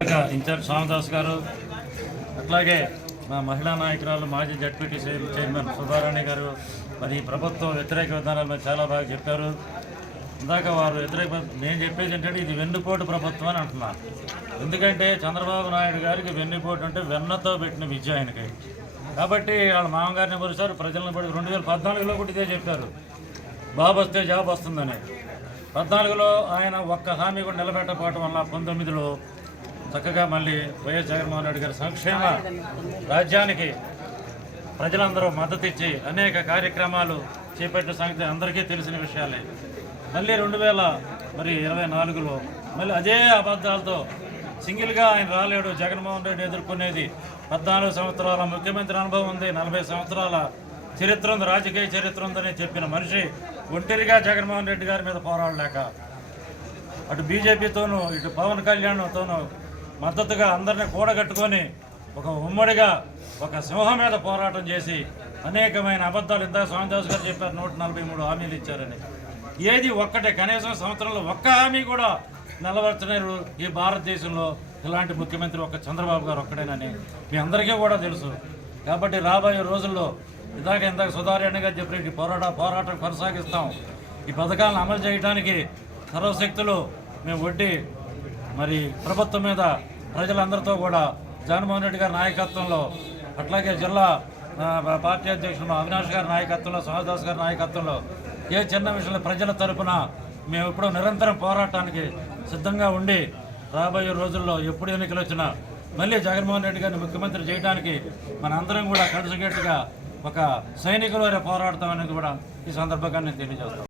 Incharge Swamidas గారు అట్లాగే మా మహిళా నాయకురాలు మాజీ జడ్పీటీ చైర్మన్ సుధారాణి గారు మరి ప్రభుత్వం వ్యతిరేక విధానాలు చాలా బాగా చెప్పారు. ఇందాక వారు వ్యతిరేక నేను చెప్పేది ఏంటంటే ఇది వెన్నుపోటు ప్రభుత్వం అని అంటున్నాను ఎందుకంటే చంద్రబాబు నాయుడు గారికి వెన్నుపోటు అంటే వెన్నతో పెట్టిన విద్య ఆయనకి. కాబట్టి వాళ్ళ మామగారిని పరిసారు ప్రజలను పడి రెండు వేల పద్నాలుగులో కూడా ఇదే చెప్పారు. బాబు వస్తే జాబ్ వస్తుందని. పద్నాలుగులో ఆయన ఒక్క హామీ కూడా నిలబెట్టకపోవటం వల్ల పంతొమ్మిదిలో చక్కగా మళ్ళీ వైఎస్ జగన్మోహన్ రెడ్డి గారి సంక్షేమ రాజ్యానికి ప్రజలందరూ మద్దతు ఇచ్చి అనేక కార్యక్రమాలు చేపట్టిన సంగతి అందరికీ తెలిసిన విషయాలే. మళ్ళీ రెండు వేల మరి ఇరవై నాలుగులో మళ్ళీ అదే అబద్ధాలతో సింగిల్గా ఆయన రాలేడు జగన్మోహన్ రెడ్డి ఎదుర్కొనేది పద్నాలుగు సంవత్సరాల ముఖ్యమంత్రి అనుభవం ఉంది నలభై సంవత్సరాల చరిత్ర ఉంది రాజకీయ చరిత్ర ఉందని చెప్పిన మనిషి ఒంటరిగా జగన్మోహన్ రెడ్డి గారి మీద పోరాడలేక అటు బీజేపీతోనూ ఇటు పవన్ కళ్యాణ్తోనూ మద్దతుగా అందరిని కూడగట్టుకొని ఒక ఉమ్మడిగా ఒక సింహం మీద పోరాటం చేసి అనేకమైన అబద్ధాలు ఇందా స్వామిదాస్ గారు చెప్పారు నూట నలభై మూడు హామీలు ఇచ్చారని. ఏది ఒక్కటే కనీసం సంవత్సరంలో ఒక్క హామీ కూడా నిలబెట్టలేరు ఈ భారతదేశంలో. ఇలాంటి ముఖ్యమంత్రి ఒక చంద్రబాబు గారు ఒక్కడేనని మీ అందరికీ కూడా తెలుసు. కాబట్టి రాబోయే రోజుల్లో ఇందాక ఇందాక సుధారాయణ గారు చెప్పిన ఈ పోరాట పోరాటం కొనసాగిస్తాం. ఈ పథకాలను అమలు చేయడానికి సర్వశక్తులు మేము వడ్డీ మరి ప్రభుత్వం మీద ప్రజలందరితో కూడా జగన్మోహన్ రెడ్డి గారి నాయకత్వంలో అట్లాగే జిల్లా పార్టీ అధ్యక్షులు అవినాష్ గారి నాయకత్వంలో సహదాస్ గారి నాయకత్వంలో ఏ చిన్న విషయంలో ప్రజల తరపున మేము ఎప్పుడూ నిరంతరం పోరాటానికి సిద్ధంగా ఉండి రాబోయే రోజుల్లో ఎప్పుడు ఎన్నికలు వచ్చినా మళ్ళీ జగన్మోహన్ రెడ్డి గారిని ముఖ్యమంత్రి చేయడానికి మనందరం కూడా కలిసికట్టుగా ఒక సైనికుల వరే పోరాడతామని కూడా ఈ సందర్భంగా నేను తెలియజేస్తాను.